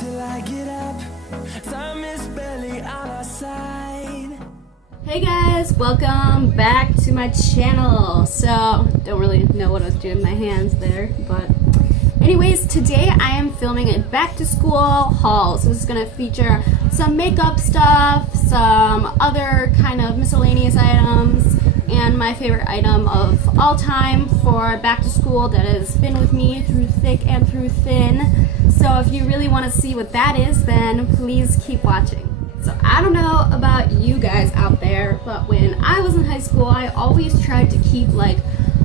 till I get up. Time is barely on our side. Hey guys, welcome back to my channel. So, don't really know what I was doing with my hands there, but anyways, today I am filming a back to school haul. So this is going to feature some makeup stuff, some other kind of miscellaneous items, and my favorite item of all time for back to school that has been with me through thick and through thin. So if you really want to see what that is, then please keep watching. So I don't know about you guys out there, but when I was in high school, I always tried to keep like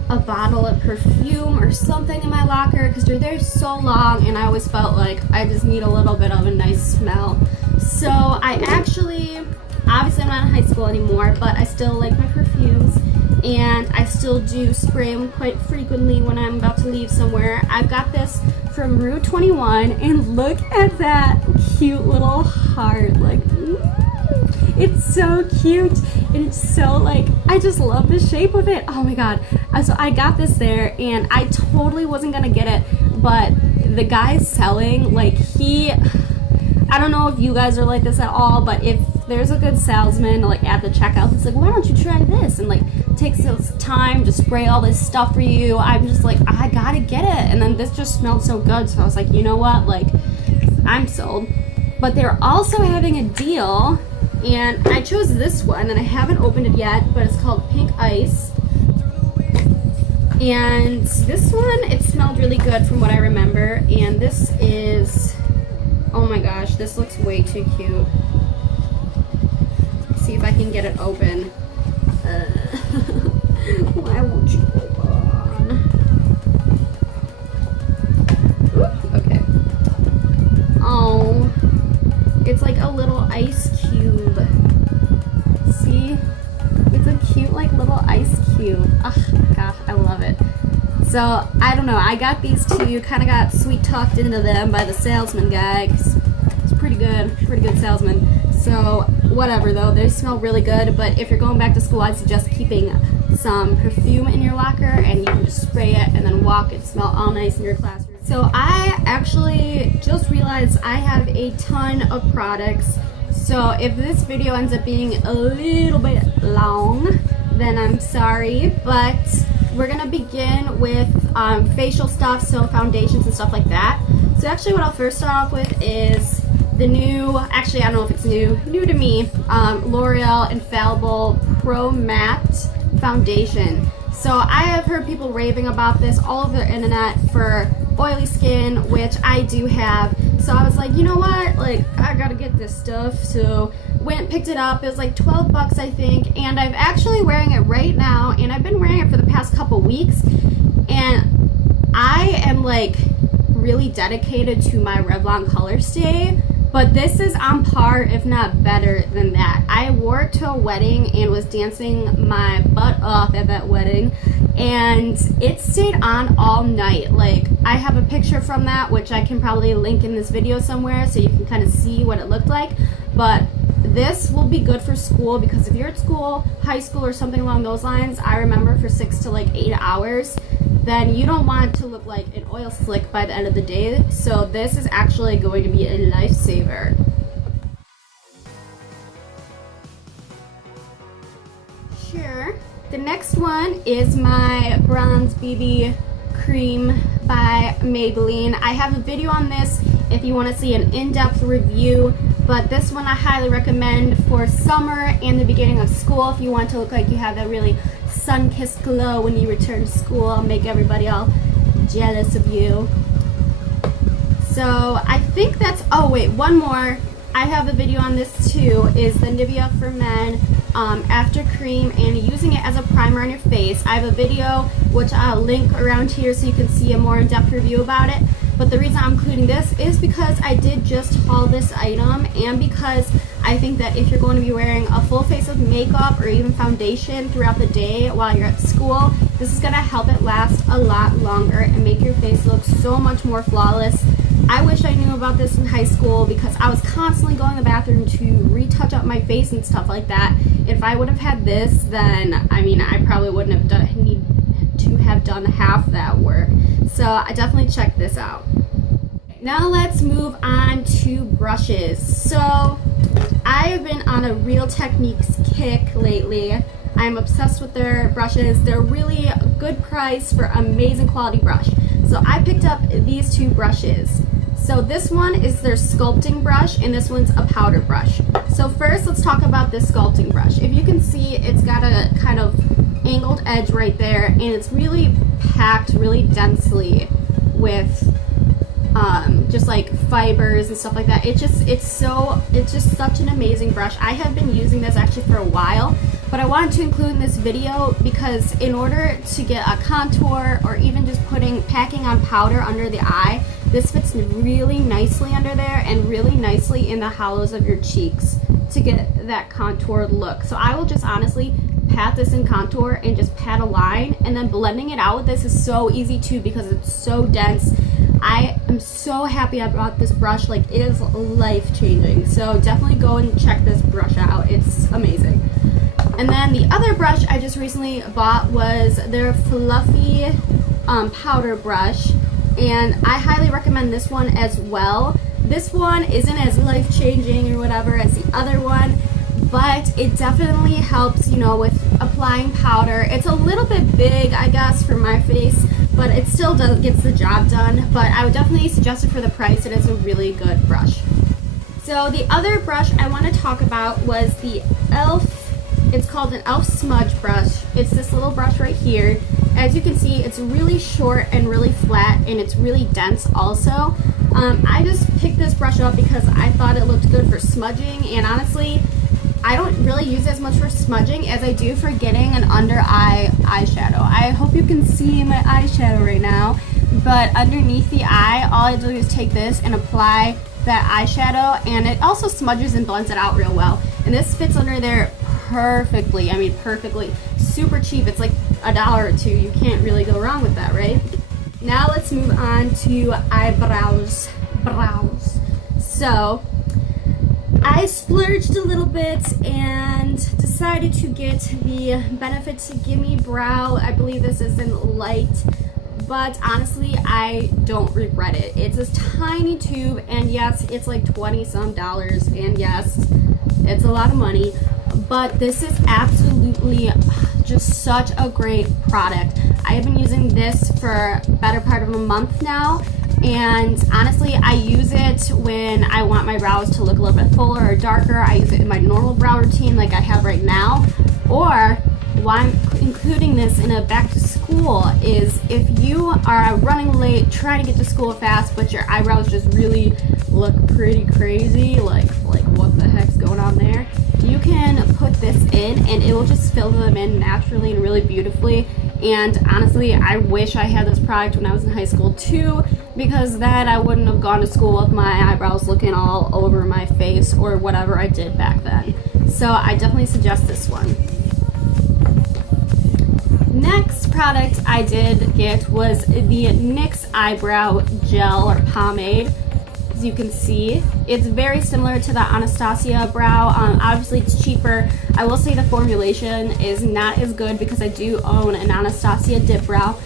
a bottle of perfume or something in my locker because they're there so long, and I always felt like I just need a little bit of a nice smell. So I actually, obviously I'm not in high school anymore, but I still like my perfumes, and I still do spray them quite frequently when I'm about to leave somewhere. I've got this from Rue 21, and look at that cute little heart. Like, it's so cute, and it's so like, I just love the shape of it. Oh my god. So I got this there, and I totally wasn't gonna get it, but the guy selling, like, I don't know if you guys are like this at all, but if there's a good salesman like at the checkout, it's like, why don't you try this, and like takes this time to spray all this stuff for you, I'm just like, I gotta get it. And then this just smelled so good, so I was like, you know what, like, I'm sold. But they're also having a deal, and I chose this one, and I haven't opened it yet, but it's called Pink Ice. And this one, it smelled really good from what I remember, and this is, oh my gosh, this looks way too cute. Let's see if I can get it open. Why won't you open? Ooh, okay. Oh, it's like a little ice cube. See? It's a cute, like, little ice cube. Oh gosh, I love it. So, I don't know, I got these two, kind of got sweet talked into them by the salesman guy. It's pretty good salesman. So, whatever though, they smell really good, but if you're going back to school, I'd suggest keeping some perfume in your locker, and you can just spray it and then walk and smell all nice in your classroom. So, I actually just realized I have a ton of products. So, if this video ends up being a little bit long, then I'm sorry, but we're gonna begin with facial stuff, so foundations and stuff like that. So actually what I'll first start off with is the new, actually I don't know if it's new to me, L'Oreal Infallible Pro Matte Foundation. So I have heard people raving about this all over the internet for oily skin, which I do have. So I was like, you know what, like, I gotta get this stuff. So went, picked it up. It was like 12 bucks, I think, and I'm actually wearing it right now, and I've been wearing it for the past couple weeks, and I am like really dedicated to my Revlon Color Stay, but this is on par, if not better than that. I wore it to a wedding and was dancing my butt off at that wedding, and it stayed on all night. Like, I have a picture from that, which I can probably link in this video somewhere so you can kind of see what it looked like. But this will be good for school, because if you're at school, high school or something along those lines, I remember for 6 to like 8 hours, then you don't want it to look like an oil slick by the end of the day. So this is actually going to be a lifesaver. Sure. The next one is my Bronze BB Cream by Maybelline. I have a video on this if you want to see an in-depth review, but this one I highly recommend for summer and the beginning of school if you want to look like you have that really sun-kissed glow when you return to school and make everybody all jealous of you. So I think that's, oh wait, one more. I have a video on this too, is the Nivea for Men After Cream, and using it as a primer on your face. I have a video which I'll link around here so you can see a more in-depth review about it. But the reason I'm including this is because I did just haul this item, and because I think that if you're going to be wearing a full face of makeup or even foundation throughout the day while you're at school, this is going to help it last a lot longer and make your face look so much more flawless. I wish I knew about this in high school, because I was constantly going to the bathroom to retouch up my face and stuff like that. If I would have had this, then I mean, I probably wouldn't have need to have done half that work. So I definitely check this out. Now let's move on to brushes. So I have been on a Real Techniques kick lately. I'm obsessed with their brushes. They're really a good price for amazing quality brush. So I picked up these two brushes. So this one is their sculpting brush and this one's a powder brush. So first let's talk about this sculpting brush. If you can see, it's got a kind of angled edge right there and it's really packed really densely with just like fibers and stuff like that. It's just such an amazing brush. I have been using this actually for a while, but I wanted to include in this video because in order to get a contour or even just packing on powder under the eye, this fits really nicely under there and really nicely in the hollows of your cheeks to get that contoured look. So I will just honestly pat this in contour and just pat a line, and then blending it out with this is so easy too because it's so dense. I am so happy I bought this brush. Like, it is life-changing. So definitely go and check this brush out. It's amazing. And then the other brush I just recently bought was their fluffy powder brush, and I highly recommend this one as well. This one isn't as life-changing or whatever as the other one, but it definitely helps, you know, with applying powder. It's a little bit big, I guess, for my face, but it still gets the job done. But I would definitely suggest it for the price. It is a really good brush. So the other brush I want to talk about was the e.l.f. It's called an e.l.f. smudge brush. It's this little brush right here. As you can see, it's really short and really flat, and it's really dense also. I just picked this brush up because I thought it looked good for smudging, and honestly, I don't really use it as much for smudging as I do for getting an under eye eyeshadow. I hope you can see my eyeshadow right now, but underneath the eye, all I do is take this and apply that eyeshadow, and it also smudges and blends it out real well. And this fits under there perfectly. I mean, perfectly. Super cheap. It's like $1 or $2. You can't really go wrong with that, right? Now let's move on to eyebrows. So I splurged a little bit and decided to get the Benefit Gimme Brow. I believe this is in light, but honestly, I don't regret it. It's this tiny tube, and yes, it's like $20-some, and yes, it's a lot of money, but this is absolutely just such a great product. I have been using this for a better part of a month now, and honestly, I use it when I want my brows to look a little bit fuller or darker. I use it in my normal brow routine like I have right now, or why I'm including this in a back to school is if you are running late, trying to get to school fast, but your eyebrows just really look pretty crazy, like what the heck's going on there, you can put this in and it will just fill them in naturally and really beautifully. And honestly, I wish I had this product when I was in high school too, because then I wouldn't have gone to school with my eyebrows looking all over my face or whatever I did back then. So I definitely suggest this one. Next product I did get was the NYX Eyebrow Gel or Pomade. As you can see, it's very similar to the Anastasia brow. Obviously it's cheaper. I will say the formulation is not as good because I do own an Anastasia dip brow,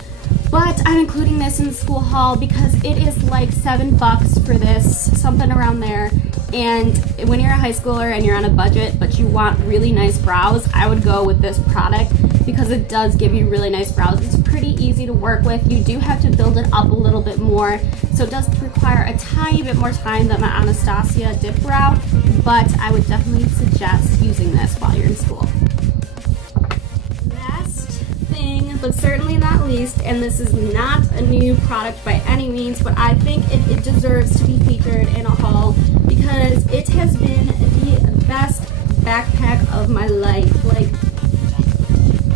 but I'm including this in the school haul because it is like $7 for this, something around there. And when you're a high schooler and you're on a budget but you want really nice brows, I would go with this product because it does give you really nice brows. It's pretty easy to work with. You do have to build it up a little bit more, so it does require a tiny bit more time than the Anastasia dip brow, but I would definitely suggest using this while you're in school. Last thing, but certainly not least, and this is not a new product by any means, but I think it deserves to be featured in a haul because it has been the best backpack of my life. Like,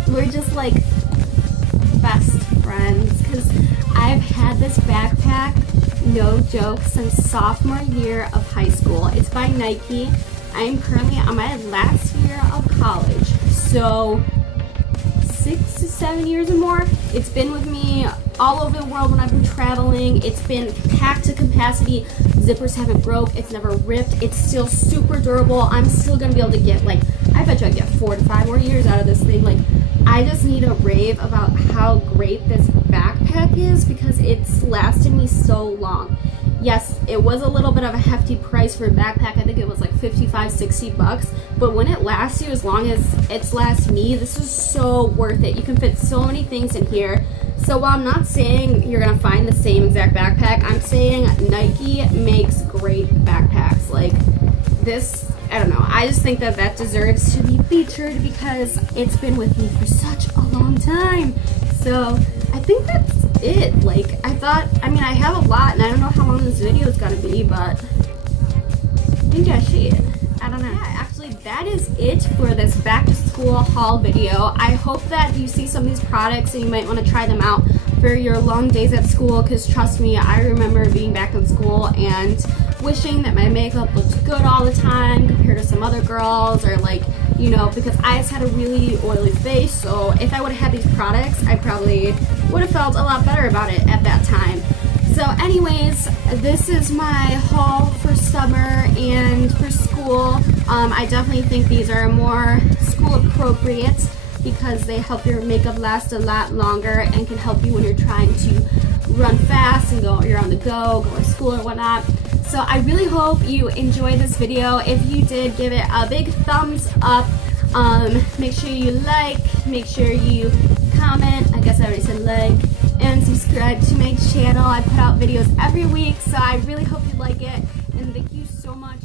we're just like best friends because I've had this backpack, no joke, since sophomore year of high school. It's by Nike. I'm currently on my last year of college, so 6 to 7 years or more. It's been with me all over the world when I've been traveling. It's been packed to capacity. Zippers haven't broke. It's never ripped. It's still super durable. I'm still gonna be able to get, like, I bet you I get 4 to 5 more years out of this thing. Like, I just need to rave about how great this backpack is because it's lasted me so long. yes, it was a little bit of a hefty price for a backpack. I think it was like 55, 60 bucks. But when it lasts you as long as it's lasts me, this is so worth it. You can fit so many things in here. So while I'm not saying you're gonna find the same exact backpack, I'm saying Nike makes great backpacks. Like this, I don't know, I just think that that deserves to be featured because it's been with me for such a long time. So I think that's it. Like I mean I have a lot and I don't know how long this video is gonna be, but I think I should. I don't know. Yeah, actually that is it for this back to school haul video. I hope that you see some of these products and you might want to try them out for your long days at school, because trust me, I remember being back in school and wishing that my makeup looked good all the time compared to some other girls, or like, you know, because I just had a really oily face. So if I would have had these products, I probably would have felt a lot better about it at that time. So anyways, this is my haul for summer and for school. I definitely think these are more school appropriate because they help your makeup last a lot longer and can help you when you're trying to run fast and you're on the go to school or whatnot. So I really hope you enjoyed this video. If you did, give it a big thumbs up. Make sure you like, make sure you comment, I guess I already said like, and subscribe to my channel. I put out videos every week, so I really hope you like it, and thank you so much